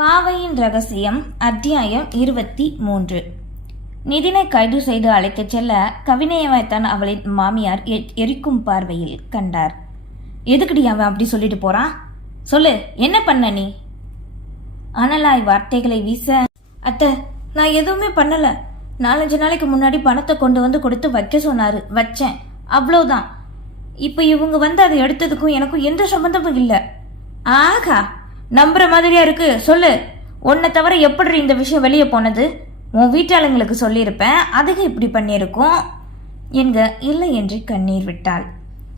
பாவையின் ரகசியம் அத்தியாயம் இருபத்தி மூன்று. நிதினை கைது செய்து அழைத்துச் செல்ல கவினையவைத்தான் அவளின் மாமியார் எரிக்கும் பார்வையில் கண்டார். எதுக்குடி அவன் அப்படி சொல்லிட்டு போறான்? சொல்லு என்ன பண்ண நீ? அனலாய் வார்த்தைகளை வீச அத்தை நான் எதுவுமே பண்ணல. நாலஞ்சு நாளைக்கு முன்னாடி பணத்தை கொண்டு வந்து கொடுத்து வைக்க சொன்னாரு. வச்சேன். அவ்வளோதான் இப்போ இவங்க வந்து அதை எடுத்ததுக்கும் எனக்கும் எந்த சம்மந்தமும் இல்லை. ஆகா! நம்புற மாதிரியா இருக்கு? சொல்லு. உன்னை தவிர எப்படி இந்த விஷயம் வெளியே போனது? உன் வீட்டாளங்களுக்கு சொல்லியிருப்பேன். அதுக்கு இப்படி பண்ணியிருக்கோம். என்க இல்லை என்று கண்ணீர் விட்டாள்.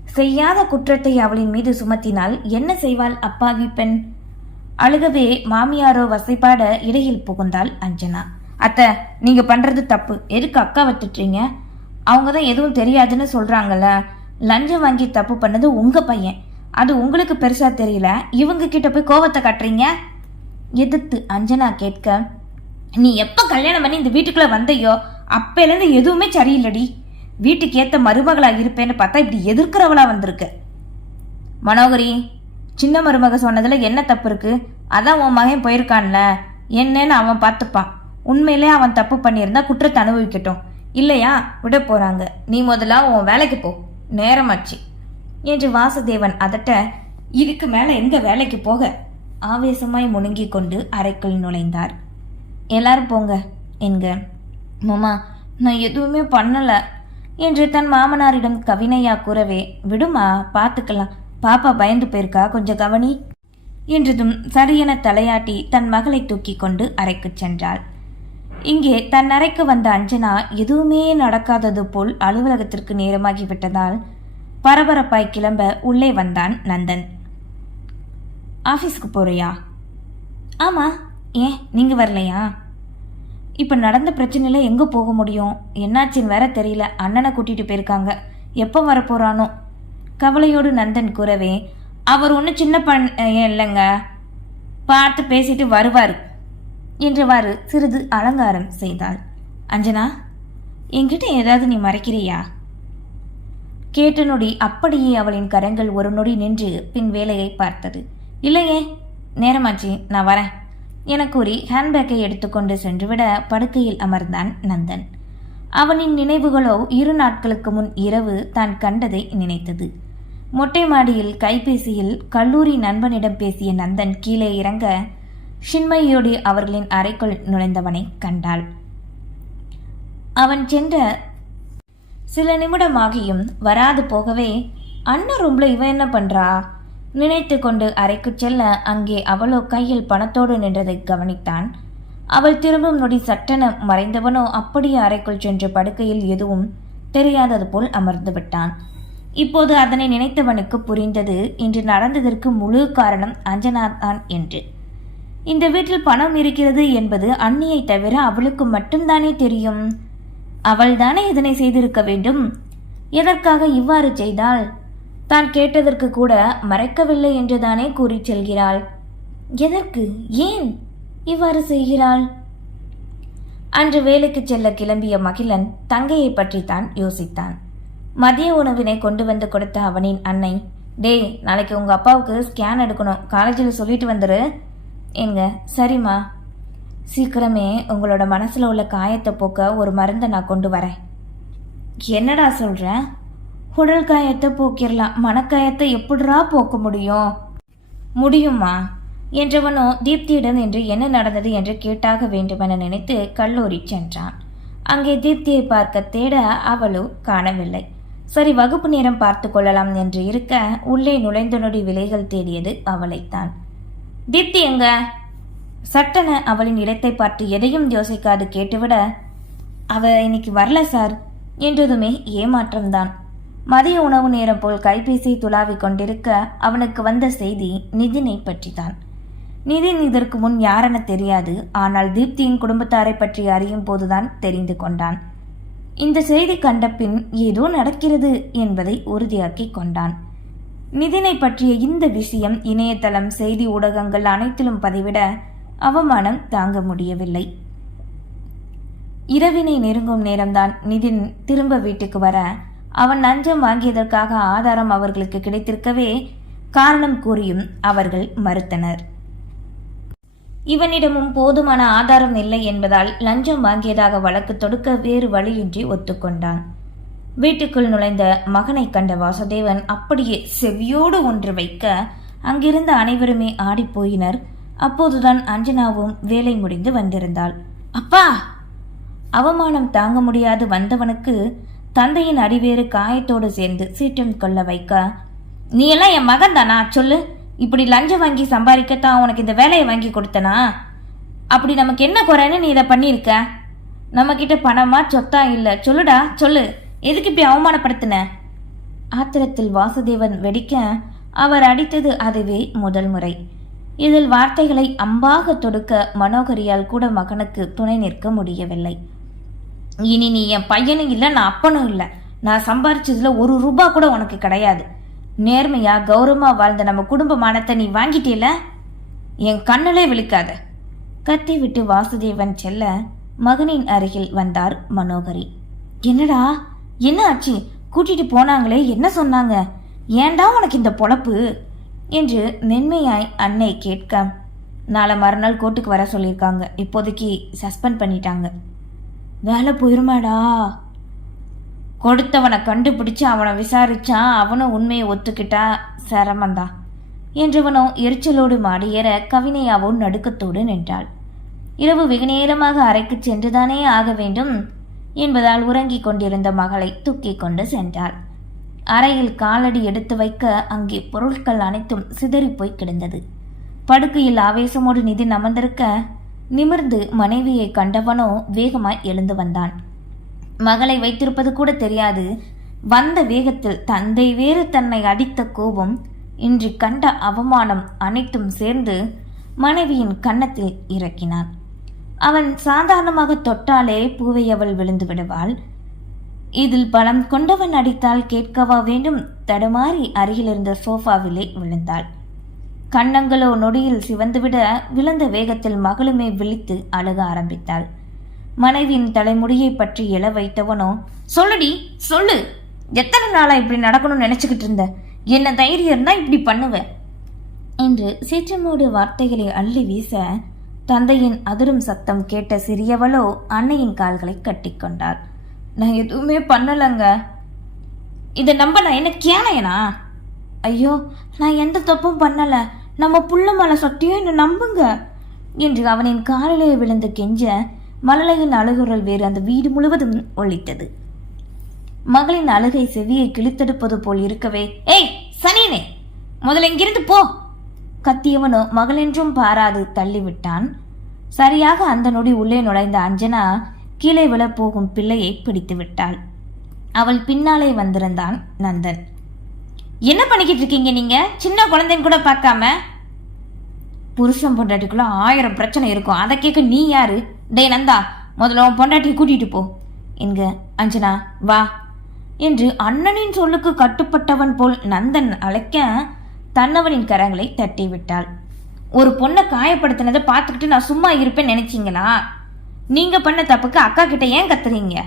செய்யாத குற்றத்தை அவளின் மீது சுமத்தினால் என்ன செய்வாள் அப்பாவி பெண்? அழுகவே மாமியாரோ வசைப்பாட இடையில் புகுந்தாள் அஞ்சனா. அத்தை நீங்க பண்றது தப்பு. எதுக்கு அக்கா விட்டுட்டீங்க? அவங்க தான் எதுவும் தெரியாதுன்னு சொல்றாங்கல்ல. லஞ்சம் வாங்கி தப்பு பண்ணது உங்க பையன். அது உங்களுக்கு பெருசா தெரியல. இவங்க கிட்ட போய் கோவத்தை காட்டுறீங்க? எதிர்த்து அஞ்சனா கேட்க நீ எப்ப கல்யாணம் பண்ணி இந்த வீட்டுக்குள்ள வந்தையோ? அப்பையிலேருந்து எதுவுமே சரியில்லடி. வீட்டுக்கு ஏத்த மருமகளா இருப்பேன்னு பார்த்தா இப்படி எதிர்க்கிறவளா வந்திருக்க. மனோகரி சின்ன மருமக சொன்னதுல என்ன தப்பு இருக்கு? அதான் உன் மகன் போயிருக்கான்ல. என்னன்னு அவன் பார்த்துப்பான். உண்மையிலே அவன் தப்பு பண்ணியிருந்தா குற்றத்தை அனுபவிக்கட்டும். இல்லையா? விட போறாங்க. நீ முதல்ல உன் வேலைக்கு போ. நேரமாச்சு. என்று வாசுதேவன் அதட்ட இதுக்கு மேல எங்க வேலைக்கு போக? ஆவேசமாய் முணுங்கிக் கொண்டு அறைக்குள் நுழைந்தார். எல்லாரும் போங்க என்க. மாமா நான் எதுவுமே பண்ணல என்று தன் மாமனாரிடம் கவினையா கூறவே விடுமா பார்த்துக்கலாம் பாப்பா பயந்து போயிருக்கா கொஞ்சம் கவனி என்றதும் சரியென தலையாட்டி தன் மகளை தூக்கி கொண்டு அறைக்கு சென்றாள். இங்கே தன் அறைக்கு வந்த அஞ்சனா எதுவுமே நடக்காதது போல் அலுவலகத்திற்கு நேரமாகிவிட்டதால் பரபரப்பாய் கிளம்ப உள்ளே வந்தான் நந்தன். ஆஃபீஸ்க்கு போறியா? ஆமா. ஏன்? நீங்க வரலையா? இப்போ நடந்த பிரச்சனையில எங்க போக முடியும்? என்னாச்சுன்னு வேற தெரியல. அண்ணனை கூட்டிட்டு போயிருக்காங்க. எப்போ வரப்போறானோ? கவலையோடு நந்தன் கூறவே அவர் ஒன்றும் சின்ன பண் இல்லைங்க? பார்த்து பேசிட்டு வருவார். என்றவாறு சிறிது அலங்காரம் செய்தாள். அஞ்சனா என்கிட்ட ஏதாவது நீ மறைக்கிறியா? கேட்ட நொடி அப்படியே அவளின் கரங்கள் ஒரு நொடி நின்று பின் வேலையை பார்த்தது. இல்லையே நேரமாச்சு நான் வரேன் என கூறி ஹேண்ட்பேக்கை எடுத்துக்கொண்டு சென்றுவிட படுக்கையில் அமர்ந்தான் நந்தன். அவனின் நினைவுகளோ இரு நாட்களுக்கு முன் இரவு தான் கண்டதை நினைத்தது. மொட்டை மாடியில் கைபேசியில் கல்லூரி நண்பனிடம் பேசிய நந்தன் கீழே இறங்க ஷின்மையோடு அவர்களின் அறைக்குள் நுழைந்தவனை கண்டாள். அவன் சென்ற சில நிமிடமாகியும் வராது போகவே அண்ணன் ரூம்ல இவன் என்ன பண்றா? நினைத்து கொண்டு அறைக்கு செல்ல அங்கே அவளோ கையில் பணத்தோடு நின்றதை கவனித்தான். அவள் திரும்பும் நொடி சட்டென மறைந்தவனோ அப்படியே அறைக்குள் சென்று படுக்கையில் எதுவும் தெரியாதது போல் அமர்ந்து விட்டான். இப்போது அதனை நினைத்தவனுக்கு புரிந்தது இன்று நடந்ததற்கு முழு காரணம் அஞ்சனா தான் என்று. இந்த வீட்டில் பணம் இருக்கிறது என்பது அண்ணியை தவிர அவளுக்கு மட்டும்தானே தெரியும்? அவள்தானே இதனை செய்திருக்க வேண்டும்? எதற்காக இவ்வாறு செய்தாள்? தான் கேட்டதற்கு கூட மறைக்கவில்லை என்றுதானே கூறிச் செல்கிறாள். எதற்கு? ஏன் இவ்வாறு செய்கிறாள்? அன்று வேலைக்கு செல்ல கிளம்பிய மகிழன் தங்கையை பற்றித்தான் யோசித்தான். மதிய உணவினை கொண்டு வந்து கொடுத்த அவனின் அன்னை டேய் நாளைக்கு உங்க அப்பாவுக்கு ஸ்கேன் எடுக்கணும். காலேஜில் சொல்லிட்டு வந்துரு. எங்க? சரிம்மா. சீக்கிரமே உங்களோட மனசில் உள்ள காயத்தை போக்க ஒரு மருந்தை நான் கொண்டு வரேன். என்னடா சொல்கிறேன் உடல் காயத்தை போக்கிடலாம் மனக்காயத்தை எப்படிரா போக்க முடியும்? முடியுமா? என்றவனோ தீப்தியிடம் என்று என்ன நடந்தது என்று கேட்டாக வேண்டுமென நினைத்து கல்லூரி சென்றான். அங்கே தீப்தியை பார்க்க தேட அவளோ காணவில்லை. சரி வகுப்பு நேரம் பார்த்து கொள்ளலாம் என்று இருக்க உள்ளே நுழைந்த நொடி விலைகள் தேடியது அவளைத்தான். தீப்தி எங்க? சட்டென அவளின் இடத்தை பார்த்து எதையும் யோசிக்காது கேட்டுவிட அவ இன்னைக்கு வரல சார். என்றதுமே ஏமாற்றம்தான். மதிய உணவு நேரம் போல் கைபேசி துளாவி கொண்டிருக்க அவனுக்கு வந்த செய்தி நிதினை பற்றித்தான். நிதின் இதற்கு முன் யாரென தெரியாது. ஆனால் தீப்தியின் குடும்பத்தாரை பற்றி அறியும் போதுதான் தெரிந்து கொண்டான். இந்த செய்தி கண்ட பின் ஏதோ நடக்கிறது என்பதை உறுதியாக்கிக் கொண்டான். நிதினை பற்றிய இந்த விஷயம் இணையதளம் செய்தி ஊடகங்கள் அனைத்திலும் பதிவிட அவமானம் தாங்க முடியவில்லை. இரவினை நெருங்கும் நேரம்தான் நிதின் திரும்ப வீட்டுக்கு வர அவன் லஞ்சம் வாங்கியதற்காக ஆதாரம் அவர்களுக்கு கிடைத்திருக்கவே காரணம் கூறியும் அவர்கள் மறுத்தனர். இவனிடமும் போதுமான ஆதாரம் இல்லை என்பதால் லஞ்சம் வாங்கியதாக வழக்கு தொடுக்க வேறு வழியின்றி ஒத்துக்கொண்டான். வீட்டுக்குள் நுழைந்த மகனை கண்ட வாசுதேவன் அப்படியே செவியோடு ஒன்று வைக்க அங்கிருந்த அனைவருமே ஆடிப்போயினர். அப்போதுதான் அஞ்சனாவும் வேலை முடிந்து வந்திருந்தாள். அப்பா அவமானம் தாங்க முடியாது வந்தவனுக்கு தந்தையின் அடிவேறு காயத்தோடு சேர்ந்து சீற்றம் கொள்ள வைக்க. நீ எல்லாம் என் மகன் தானா சொல்லு. இப்படி லஞ்சம் வாங்கி சம்பாதிக்கத்தான் உனக்கு இந்த வேலையை வாங்கி கொடுத்தனா? அப்படி நமக்கு என்ன குறைன்னு நீ இதை பண்ணியிருக்க? நம்மக்கிட்ட பணமா சொத்தா இல்லை? சொல்லுடா சொல்லு. எதுக்கு இப்படி அவமானப்படுத்தின? ஆத்திரத்தில் வாசுதேவன் வெடிக்க அவர் அடித்தது அதுவே முதல் முறை. இதில் வார்த்தைகளை அம்பாக தொடுக்க மனோகரியால் கூட மகனுக்கு துணை நிற்க முடியவில்லை. இனி நீ என் பையனும் இல்லை நான் அப்பனும் இல்லை. நான் சம்பாரிச்சதுல ஒரு ரூபா கூட உனக்கு கிடையாது. நேர்மையா கௌரவமா வாழ்ந்த நம்ம குடும்ப மானத்தை நீ வாங்கிட்டீல? என் கண்ணிலே விழிக்காத. கத்தி விட்டு வாசுதேவன் செல்ல மகனின் அருகில் வந்தார் மனோகரி. என்னடா என்ன ஆச்சு? கூட்டிட்டு போனாங்களே என்ன சொன்னாங்க? ஏன்டா உனக்கு இந்த பொழப்பு? என்று மென்மையாய் அன்னை கேட்க நாளை மறுநாள் கோர்ட்டுக்கு வர சொல்லியிருக்காங்க. இப்போதைக்கு சஸ்பெண்ட் பண்ணிட்டாங்க. வேலை போயிருமாடா. கொடுத்தவனை கண்டுபிடிச்சு அவனை விசாரிச்சான் அவனும் உண்மையை ஒத்துக்கிட்டா சிரமந்தான் என்றவனோ எரிச்சலோடு மாடியேற கவினையாவோ நடுக்கத்தோடு நின்றாள். இரவு வெகு நேரமாக அறைக்கு சென்றுதானே ஆக வேண்டும்? என்பதால் உறங்கிக் கொண்டிருந்த மகளை தூக்கிக் கொண்டு சென்றாள். அறையில் காலடி எடுத்து வைக்க அங்கே பொருட்கள் அனைத்தும் சிதறிப்போய் கிடந்தது. படுக்கையில் ஆவேசமோடு நிதி அமர்ந்திருக்க நிமிர்ந்து மனைவியை கண்டவனோ வேகமாய் எழுந்து வந்தான். மகளை வைத்திருப்பது கூட தெரியாது. வந்த வேகத்தில் தந்தை வேறு தன்னை அடித்த கோபம் இன்று கண்ட அவமானம் அனைத்தும் சேர்ந்து மனைவியின் கன்னத்தில் இறக்கினான் அவன் சாதாரணமாக தொட்டாலே பூவை அவள் விழுந்து விடுவாள். இதில் பலம் கொண்டவன் அடித்தால் கேட்கவா வேண்டும்? தடுமாறி அருகிலிருந்த சோஃபாவிலே விழுந்தாள். கன்னங்களோ நொடியில் சிவந்துவிட விழுந்த வேகத்தில் மகளுமே விழித்து அழுக ஆரம்பித்தாள். மனைவியின் தலைமுடியை பற்றி எழ வைத்தவனோ சொல்லுடி சொல்லு. எத்தனை நாளா இப்படி நடக்கணும்னு நினைச்சுக்கிட்டு இருந்த? என்ன தைரியம் தான் இப்படி பண்ணுவேன் என்று சீற்றமோடு வார்த்தைகளை அள்ளி வீச தந்தையின் அதிரும் சத்தம் கேட்ட சிறியவளோ அன்னையின் கால்களை கட்டிக்கொண்டாள் நான் எதுவுமே பண்ணலைங்க. இதை நம்ப நான் என்ன கேனையனா ஐயோ நான் எந்த தப்பும் பண்ணலை. நம்ம புள்ள மலை சொட்டியும் என்ன நம்புங்க? என்று அவனின் காலிலே விழுந்து கெஞ்ச மலலையின் அழுகுரல் வேறு அந்த வீடு முழுவதும் ஒழித்தது. மகளின் அழுகை செவியை கிழித்தெடுப்பது போல் இருக்கவே ஏய் சனியனே முதல்ல இங்கிருந்து போ. கத்தியவனோ மகளென்றும் பாராது தள்ளிவிட்டான். சரியாக அந்த நொடி உள்ளே நுழைந்த அஞ்சனா கீழே விழப்போகும் பிள்ளையை பிடித்து விட்டாள். அவள் பின்னாலே வந்திருந்தான் நந்தன். என்ன பண்ணிக்கிட்டு இருக்கீங்க நீங்க? சின்ன குழந்தைன்னு கூட பார்க்காம? புருஷன் பொண்டாட்டிக்குள்ள ஆயிரம் பிரச்சனை இருக்கும். அதை கேட்க நீ யாரு? டேய் நந்தா முதல்ல உன் பொண்டாட்டியை கூட்டிட்டு போ. என்க அஞ்சனா வா. என்று அண்ணனின் சொல்லுக்கு கட்டுப்பட்டவன் போல் நந்தன் அழைக்க தன்னவனின் கரங்களை தட்டி விட்டாள் ஒரு பொண்ணை காயப்படுத்தினதை பார்த்துக்கிட்டு நான் சும்மா இருப்பேன் நினைச்சிங்களா? நீங்க பண்ண தப்புக்கு அக்கா கிட்ட ஏன் கத்துறீங்க?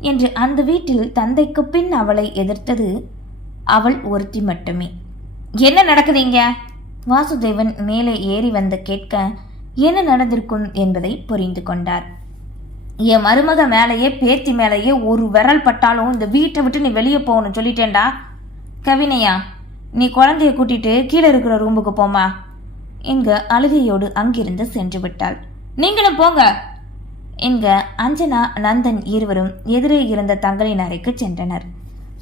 என்று அந்த வீட்டில் தந்தைக்கு பின் அவளை எதிர்த்தது அவள் ஒருத்தி மட்டுமே. என்ன நடக்குதுங்க? வாசுதேவன் மேலே ஏறி வந்து கேட்க என்ன நடந்திருக்கும் என்பதை புரிந்து கொண்டார். என் மருமக மேலேயே பேத்தி மேலேயே ஒரு விரல் பட்டாலும் இந்த வீட்டை விட்டு நீ வெளியே போகணும் சொல்லிட்டேன்டா. கவினையா நீ குழந்தைய கூட்டிட்டு கீழே இருக்கிற ரூமுக்கு போமா என்க அழுகையோடு அங்கிருந்து சென்று விட்டாள். நீங்களும் போங்க. என்க அஞ்சனா நந்தன் இருவரும் எதிரே இருந்த தங்களின் அறைக்கு சென்றனர்.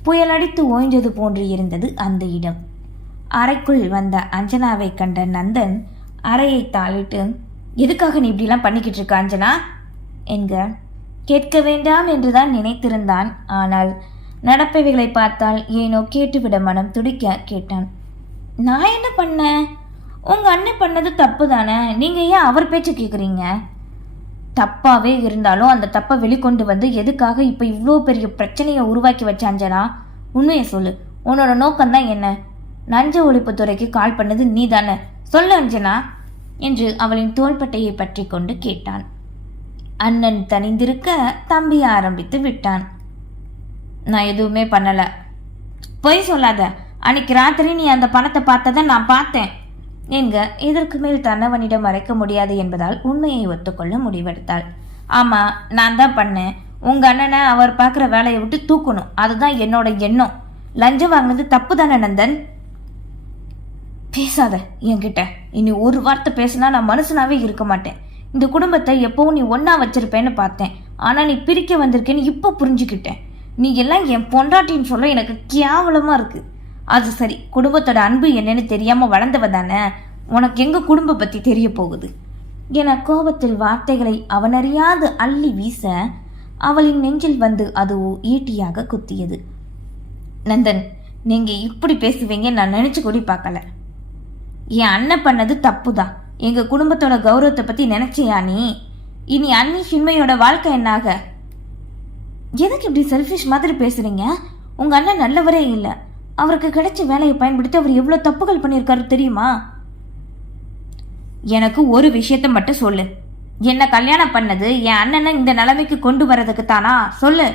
புயலடித்து ஓய்ந்தது போன்று இருந்தது அந்த இடம். அறைக்குள் வந்த அஞ்சனாவை கண்ட நந்தன் அறையை தாளிட்டு எதுக்காக நீ இப்படிலாம் பண்ணிக்கிட்டு இருக்க அஞ்சனா? என்க கேட்க வேண்டாம் என்றுதான் நினைத்திருந்தான். ஆனால் நடப்பவைகளை பார்த்தால் ஏனோ கேட்டுவிட மனம் துடிக்க கேட்டான். நான் என்ன பண்ணேன் உங்க அண்ணன் பண்ணது தப்பு தானே நீங்க ஏன் அவர் பேச்சு கேட்குறீங்க தப்பாகவே இருந்தாலும் அந்த தப்பை வெளிக்கொண்டு வந்து எதுக்காக இப்போ இவ்வளோ பெரிய பிரச்சனையை உருவாக்கி வச்ச அஞ்சனா உண்மையை சொல்லு. உன்னோட நோக்கம்தான் என்ன? நஞ்ச ஒழிப்புத்துறைக்கு கால் பண்ணது நீ தானே சொல்லு அஞ்சனா என்று அவளின் தோள்பட்டையை பற்றி கொண்டு கேட்டான். அண்ணன் தனிந்திருக்க தம்பி ஆரம்பித்து விட்டான். நான் எதுவுமே பண்ணலை. பொய் சொல்லாத. அன்னைக்கு ராத்திரி நீ அந்த பணத்தை பார்த்ததை நான் பார்த்தேன். என்க இதற்கு மேல் தன்னவனிடம் மறைக்க முடியாது என்பதால் உண்மையை ஒத்துக்கொள்ள முடிவெடுத்தாள். ஆமா நான் தான் பண்ணேன். உங்க அண்ணனை அவர் பார்க்குற வேலையை விட்டு தூக்கணும். அதுதான் என்னோட எண்ணம். லஞ்சம் வாங்கினது தப்பு தானே நந்தன்? பேசாத என்கிட்ட. இனி ஒரு வார்த்தை பேசினா நான் மனுஷனாவே இருக்க மாட்டேன். இந்த குடும்பத்தை எப்பவும் நீ ஒன்னா வச்சிருப்பேன்னு பார்த்தேன். ஆனா நீ பிரிக்க வந்திருக்கேன்னு இப்போ புரிஞ்சுக்கிட்டேன். நீ எல்லாம் என் பொண்டாட்டின்னு சொல்ல எனக்கு கேவலமா இருக்கு. அது சரி குடும்பத்தோட அன்பு என்னன்னு தெரியாம வளர்ந்தவ தானே உனக்கு எங்க குடும்பம் பத்தி தெரிய போகுது? என கோபத்தில் வார்த்தைகளை அவனறியாது அள்ளி வீச அவளின் நெஞ்சில் வந்து அது ஈட்டியாக குத்தியது. நந்தன் நீங்க இப்படி பேசுவீங்க நான் நினைச்சு கூடி பார்க்கல. என் அண்ணன் பண்ணது தப்பு தான் எங்க குடும்பத்தோட கௌரவத்தை பத்தி நினைச்சியா நீ? இனி அண்ணி சின்மையோட வாழ்க்கை என்னாக? எதுக்கு இப்படி செல்ஃபிஷ் மாதிரி பேசுறீங்க? உங்க அண்ணன் நல்லவரே இல்லை. அவருக்கு கிடைச்ச வேலையை பயன்படுத்தி அவர் எவ்வளோ தப்புகள் பண்ணியிருக்காரு தெரியுமா? எனக்கு ஒரு விஷயத்த மட்டும் சொல்லு. என்ன கல்யாணம் பண்ணது என் அண்ணனை இந்த நிலைமைக்கு கொண்டு வரதுக்கு தானா? சொல்லு.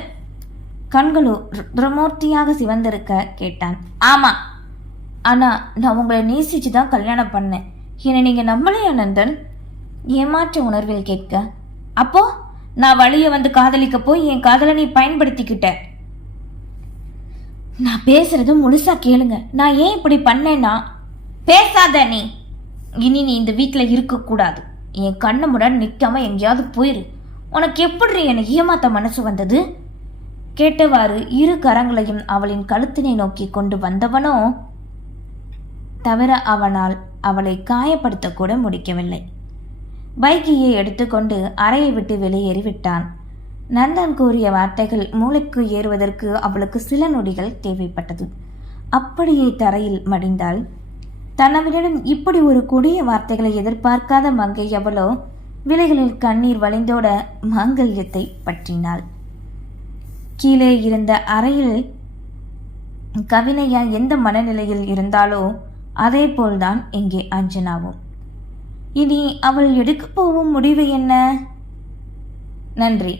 கண்களோ ருத்ரமூர்த்தியாக சிவந்திருக்க கேட்டான். ஆமா. ஆனா நான் உங்களை நேசிச்சு தான் கல்யாணம் பண்ணேன். என்னை நீங்க நம்பலையா நந்தன்? ஏமாற்ற உணர்வில் கேட்க. அப்போ நான் வழியை வந்து காதலிக்க போய் என் காதலை நீ பயன்படுத்திக்கிட்டேன். நான் பேசுறது முழுசா கேளுங்க. நான் ஏன் இப்படி பண்ணேன்னா பேசாத நீ. இனி நீ இந்த வீட்டில் இருக்கக்கூடாது. என் கண்ணு முன்னாடி நிற்காம எங்கேயாவது போயிரு. உனக்கு எப்படி என்னை ஏமாத்த மனசு வந்தது? கேட்டவாறு இரு கரங்களையும் அவளின் கழுத்தினை நோக்கி கொண்டு வந்தவனோ தவிர அவனால் அவளை காயப்படுத்த கூட முடிக்கவில்லை. பைக்கியை எடுத்துக்கொண்டு அறையை விட்டு வெளியேறி விட்டான் நந்தன் கூறிய வார்த்தைகள் மூளைக்கு ஏறுவதற்கு அவளுக்கு சில நொடிகள் தேவைப்பட்டது. அப்படியே தரையில் மடிந்தாள். தன்னவனிடம் இப்படி ஒரு கொடிய வார்த்தைகளை எதிர்பார்க்காத மங்கை எவளோ விலைகளில் கண்ணீர் வழிந்தோட மாங்கல்யத்தை பற்றினாள். கீழே இருந்த அறையில் கவினையா எந்த மனநிலையில் இருந்தாலோ அதே போல்தான் இங்கே அஞ்சனாவும். இனி அவள் எடுக்கப் போகும் முடிவு என்ன? நன்றி.